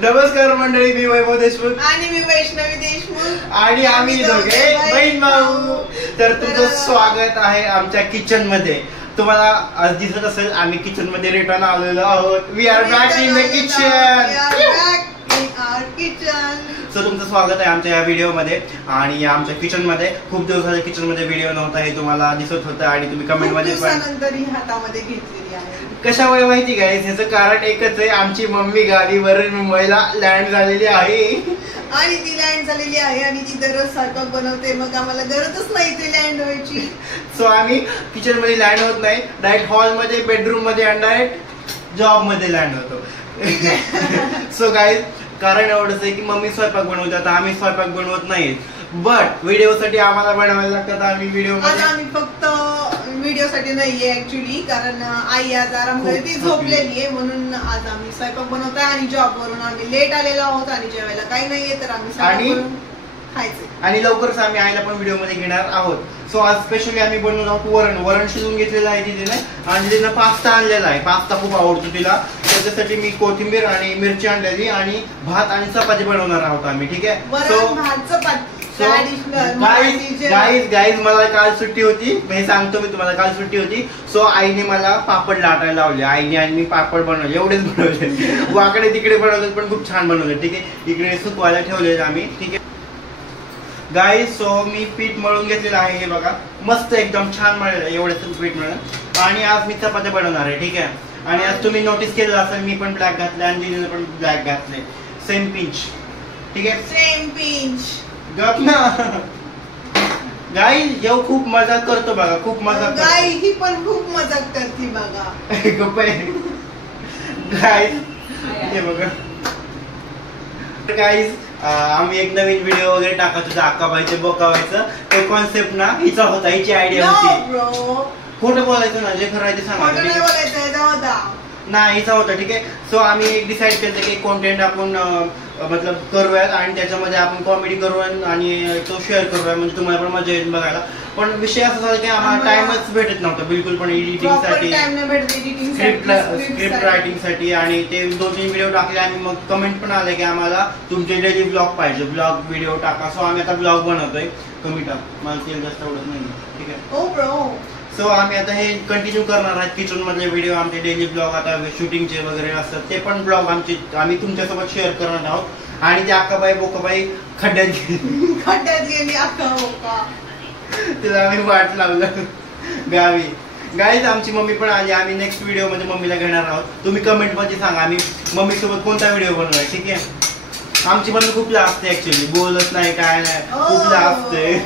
नमस्कार मंडळी, मी वैभव देशमुख आणि मी वैष्णवी देशमुख आणि आम्ही दोघे बहीण भाऊ. तर तुमचं स्वागत आहे आमच्या किचन मध्ये. तुम्हाला आज दिसत असेल आम्ही किचन मध्ये रिटर्न आलेलो आहोत. We are back in the kitchen. So तुमचं स्वागत आहे आमच्या या व्हिडिओ मध्ये. आणि आमच्या किचन मध्ये खूप दिवस झाले किचन मध्ये व्हिडिओ नव्हता, हे तुम्हाला दिसत होतं आणि तुम्ही कमेंट मध्ये पण हातामध्ये घेतलेली आहे. कशामुळे माहिती काय, ह्याचं कारण एकच आहे, आमची मम्मी गाडीवरून मुंबईला लँड झालेली आहे. आणि ती लँड झालेली आहे आणि ती दररोज स्वयंपाक बनवते, मग आम्हाला गरजच नाही ते लँड व्हायची. सो आम्ही किचन मध्ये लँड होत नाही, डायरेक्ट हॉल मध्ये, बेडरूम मध्ये आणि डायरेक्ट जॉब मध्ये लँड होतो. सो गाईज, कारण एवढंच आहे की मम्मी स्वयंपाक बनवतात, आम्ही स्वयंपाक बनवत नाही. बट व्हिडिओ साठी आम्हाला बनवायला लागतात. आम्ही व्हिडिओ फक्त व्हिडिओ साठी नाहीये ऍक्च्युली, कारण आई आज आराम करते, ती झोपलेली आहे, म्हणून आज आम्ही स्वयंपाक बनवतोय. आणि जॉब वरून आम्ही लेट आलेलो आहोत आणि जेवायला काही नाहीये, तर आम्ही खायचं आणि लवकरच आम्ही आईला पण व्हिडिओ मध्ये घेणार आहोत. सो आज स्पेशली आम्ही बनवणार आहोत वरण शिजून घेतलेलं आहे तिने, आणि तिने पास्ता आणलेला आहे. पास्ता खूप आवडतो तिला, त्याच्यासाठी मी कोथिंबीर आणि मिरची आणलेली आणि भात आणि चपाती बनवणार आहोत आम्ही. ठीक आहे. सो गाईज मला काल सुट्टी होती, मी सांगतो मी तुम्हाला, काल सुट्टी होती. सो आईने मला पापड लाटायला लावले. आईने आणि मी पापड बनवले, एवढेच बनवले. वाकडे तिकडे बनवले पण खूप छान बनवले. ठीक आहे. इकडे सुकवायला ठेवले आम्ही. ठीक आहे गाईज. सो मी पीठ मळून घेतलेलं आहे, हे बघा, मस्त एकदम छान मळलेलं, एवढं पीठ मळलं. आणि आज मी चपात्या बनवणार आहे. ठीक आहे. आणि आज तुम्ही नोटीस केलं असेल, मी पण ब्लॅक घातले आणि दिदीने पण ब्लॅक घातले, सेम पिंच. ठीक आहे, सेम पिंच. गप ना गाई, येऊ खूप मजा करतो बघा, खूप मजा. गाई ही पण खूप मजाक करते बघा. गप्प गाईज, हे बघा गाईज, आम्ही एक नवीन व्हिडिओ वगैरे टाकायचो, अक्काबाईचे बोकाबाईचं. तो कॉन्सेप्ट ना हिचा होता, हिची आयडिया होती. खोटं बोलायचं ना, जे खरं ते सांगायचं नाही, हिचा होता. ठीक आहे. सो आम्ही एक डिसाईड केलं की कॉन्टेंट आपण मतलब करूयात आणि त्याच्यामध्ये आपण कॉमेडी करूया आणि तो शेअर करूया, म्हणजे तुम्हाला पण मजा येईल बघायला. पण विषय असा झाला की आम्हाला टाइमच भेटत नव्हता बिलकुल पण एडिटिंगसाठी, स्क्रिप्ट रायटिंग साठी. आणि ते 2-3 व्हिडिओ टाकले आणि मग कमेंट पण आले की आम्हाला तुमचे डेली ब्लॉग पाहिजे, ब्लॉग व्हिडिओ टाका. सो आम्ही आता ब्लॉग बनवतोय. कमी टाक, मला तेल जास्त आवडत नाही. ठीक आहे. सो आम्ही आता हे कंटिन्यू करणार आहेत. किचन मधले व्हिडिओ, आमचे डेली ब्लॉग, आता शूटिंगचे वगैरे असतात ते पण ब्लॉग आम्ही तुमच्यासोबत शेअर करणार आहोत. आणि ते अक्काबाई बोकाबाई खड्ड्यात गेली अक्का बोका, तिला आम्ही वाट लावलं गावी. गाईज, आमची मम्मी पण आली. आम्ही नेक्स्ट व्हिडिओ मध्ये मम्मीला घेणार आहोत. तुम्ही कमेंट मध्ये सांगा आम्ही मम्मी सोबत कोणता व्हिडिओ बनवूया. ठीक आहे. आमची मम्मी खूप लाजते ऍक्च्युली, बोलत नाही काय नाही, खूप लाजते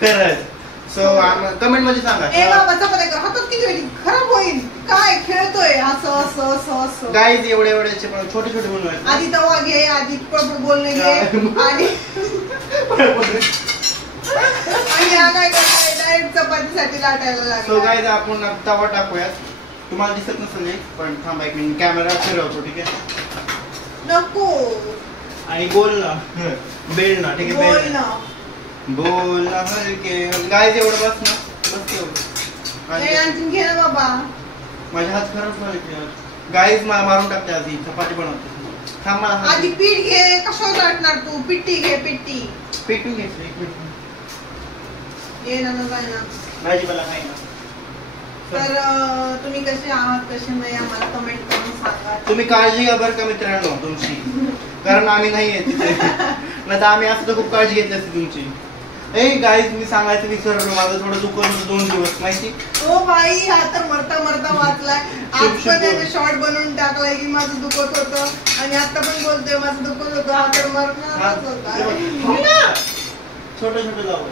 खरंच. सो कमेंट मध्ये सांगा. हातात किती खराब होईल, काय खेळतोय असं असं असं असं. गाईज, एवढे छोटे छोटे बनवायचे. आधी तवा घे, आधी बोलणे घे, आणि चपातीसाठी लाटायला लागला. सो गाईज, आपण तवा टाकूयात. तुम्हाला दिसत नसेल पण थांबा एक मिनिट, कॅमेरा फिरवतो. ठीक आहे. नको. आणि बोल ना, बेल ना. ठीक आहे, बोल ना हलके. गाईज, एवढं बस ना, बस एवढं. आणखीन घे ना बाबा, माझे हात खराब झाले. गाईज, मला मारून टाकते आधी, चपाती बनवते. थांब, मला आधी पीठ घे. कशावर लाटणार तू? पिट्टी घे, पिट्टी. पिठून घेतली, एक मिनिट. ये ना जाय ना, भाजीपाला काही ना. तर तुम्ही कसे आहात, कसे नाही, आम्हाला कमेंट करून सांगा. तुम्ही काळजी घ्या बरं का मित्रांनो तुमची, कारण आम्ही नाहीये तिथे. नाही तर आम्ही असं तर खूप काळजी घेतली असते तुमची. ए गाईज, मी सांगायचं विसरलो, माझं थोडं दुखत होतं 2 दिवस, माहिती. हो बाई, हा तर मरता वाचलाय. आज पण शॉर्ट बनवून टाकलाय की माझं दुखत होतं, आणि आता पण बोलतोय माझं दुखत होतं. हा तर मरणारच होता. छोटं लावूय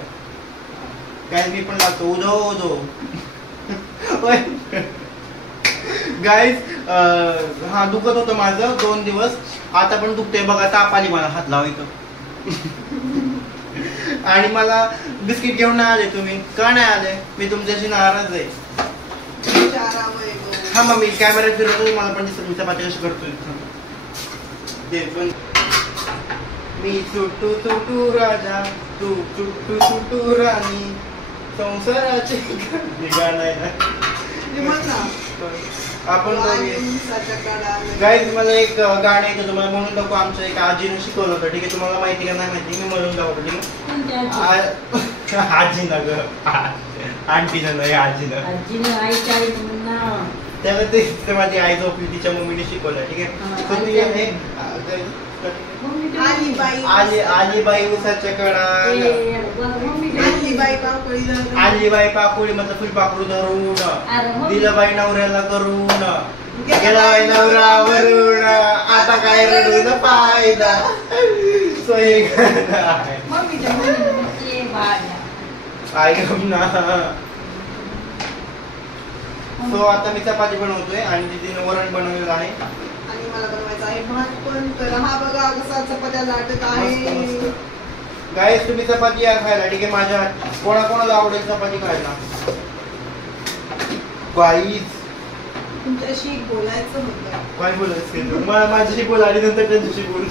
गाईज, मी पण लागतो. उदो गाईज, हा दुखत होतं माझं 2 दिवस, आता पण दुखतंय बघा. ताप आली मला, हात लावायचं. आणि मला बिस्किट घेऊन नाही आले तुम्ही, का नाही आले? मी तुमच्याशी नाराज आहे. हा मग मी कॅमेरा फिरवतो, मला पण दिसत मी चपाती कशी करतोय. मी चुटू राजा, तू चुटू राणी, संसाराचे गाणं आहे ना. आपण आणि उसाच्या कडा. गाईज मला एक गाणं येतं तुम्हाला म्हणून टाकू. आमचं एक आजीनं शिकवलं होतं, ठीक आहे. तुम्हाला माहिती का नाही माहिती, मी म्हणून टाकतो, ठीक आहे. आजीनं ग, आंटीनं नाही, आजीनं त्याला ते माझी आई झोपली, तिच्या मम्मीने शिकवलं, ठीक आहे. तर ती आहे आलीबाई उसाच्या कडा, आलीबाई पाकुळी मतलब फुलपाखरू धरून, दिलं बाई नवऱ्याला करून, गेला बाई नवरा वरून, आता काय रडून फायदा. सो हे आई ना. सो आता मी चपाती बनवतोय आणि तिने वरण बनवलेलं आहे आणि मला बनवायचं आहे भात पण. तर हा बघा कसा चपात्या लाटत आहे. गाईस तुम्ही चपाती या खायला, ठीक आहे. माझ्या कोणाकोणाला आवडेल चपाती खायला. गाईस तुमच्याशी बोलायचं होतं. काय बोलायचं मला, माझ्याशी बोल आणि नंतर त्यांच्याशी बोल.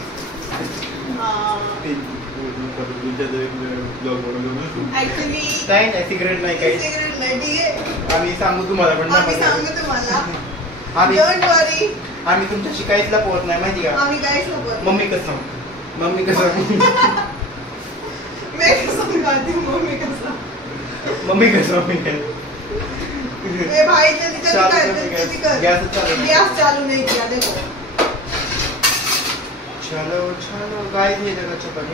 ऍक्च्युली काय नाही, सिगरेट नाही, काही सिगरेट नाही, ठीक आहे. आम्ही सांगू तुम्हाला, पण आम्ही सांगू तुम्हाला, आम्ही डोंट वरी. आम्ही तुमच्याशी काहीच लपवत नाही, माहिती का. आम्ही काहीच लपवत. मम्मी कसं मी कसं खाती, मम्मी कसं ए भाई जल्दी कर गॅस चालू नहीं किया देखो. चलो चलो गाइस ये जगह चपाती.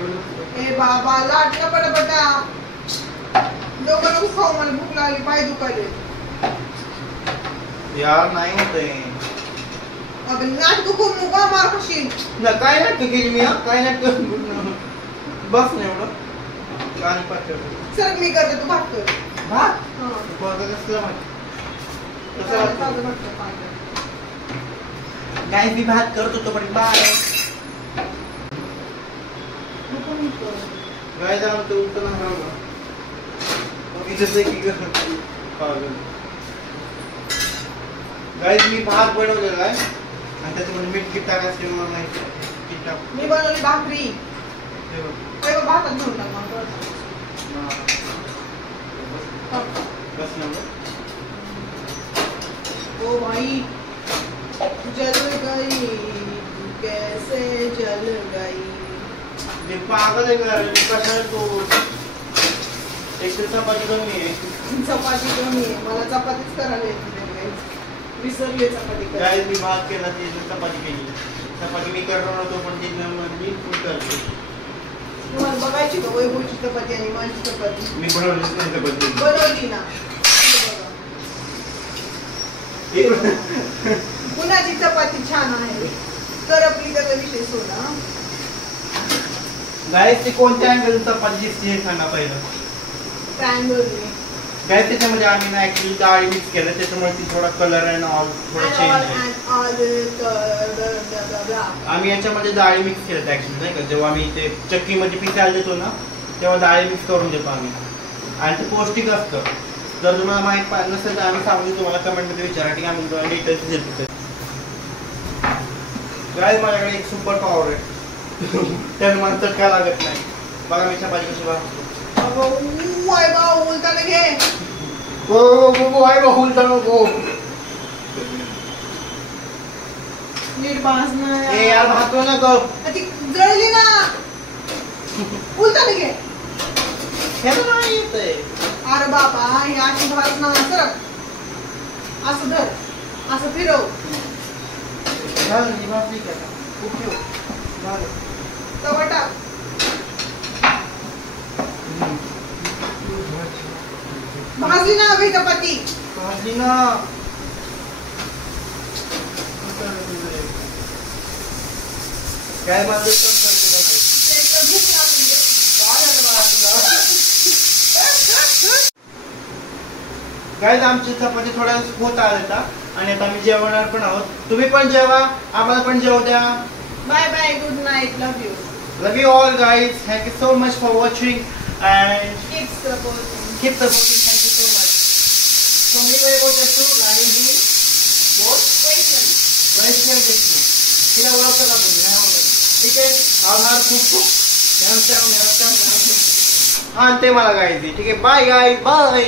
ए बाबा लाटला पटापटा. लोक नको खाऊ, मला भूक लागली, पाय दुखायले. यार नाही होते. अब नाटक खूप नको मार खाशील ना. काय नाटक केली मी, काय नाटक. बस नाही एवढं गाणी पाठ करतो. सर मी करते, तू भात कर. भात हां कसलं भात. गाइस मी भात करतो तो, पण बाय गाइस आम तो उतना होगा अभी जैसे की गाइस मी भात बनवलेला आहे आणि त्याच्यामध्ये मीठ किती टाकायचं मला माहिती आहे. किती टाक. मी बनवली भाकरी. ते भातात घेऊन टाक मग. बस ना. ओ भाई जल गई, कैसे जल गई. मी पागल आहे का कशाला तो. एक तर चपाती कमी आहे. चपाती कमी आहे, मला चपातीच करायला येत नाही. विसरले चपाती करायला. गाइस मी भात केला, ती चपाती केली. चपाती मी करणार होतो पण ती मी फुल करते. तुम्हाला बघायची का वैभवची चपाती आणि माझी चपाती. मी बनवलीच नाही चपाती. बनवली ना. कुणाची चपाती छान आहे तर आपली त्याचा विषय सोडा. गाइस ते कोणत्या अँगल चपाती दिसते हे सांगा पहिलं. ट्रायंगल. गाइस त्याच्यामध्ये आम्ही ना ऍक्च्युली डाळी मिक्स केलं, त्याच्यामुळे ती थोडा कलर आहे ना ऑल थोडा चेंज आहे. आम्ही याच्यामध्ये डाळी मिक्स केलं ऍक्च्युली, नाही का. जेव्हा आम्ही ते चक्कीमध्ये पिसायला देतो ना तेव्हा डाळी मिक्स करून देतो आम्ही, आणि ते पौष्टिक असतं. जर तुम्हाला माहित नसेल तर आम्ही सांगू, तुम्हाला कमेंटमध्ये विचारा, ठीक आहे. आम्ही डिटेल्स देतो. गाइस माझ्याकडे एक सुपर पॉवर आहे. त्याला मला चटका लागत नाही. बघा मी चपाती कशी भाजतो. उलटा घे. उलटा नको. नीट भाजणं ए यार भाजतो ना ग. ती जळली ना. उलटा घे. हे नाही येतंय. अरे बाबा हे अशी भाजणं सरक. असं धर, असं फिरव. झालं ही भाजली का आता? खूप ठेव. झालं. तवा टाक. भाजली ना अभी चपाती. भाजली ना. काय माझं गाइस आमची चपाती थोड्या होत आल्या आणि आता आम्ही जेवणार पण आहोत. तुम्ही पण जेवा, आम्हाला पण जेवू द्या. Bye bye, good night, love you. Love you all guys. Thank you so much for watching and keep supporting. Thank you so much. So मी वैभव देशमुख आणि ही वैष्णव देशमुख. तिला ओळखता का तुम्ही? नाही ओळखत. ठीक आहे. आभार खूप खूप. हा ते मला गाईज. ठीक आहे. Bye guys. बाय.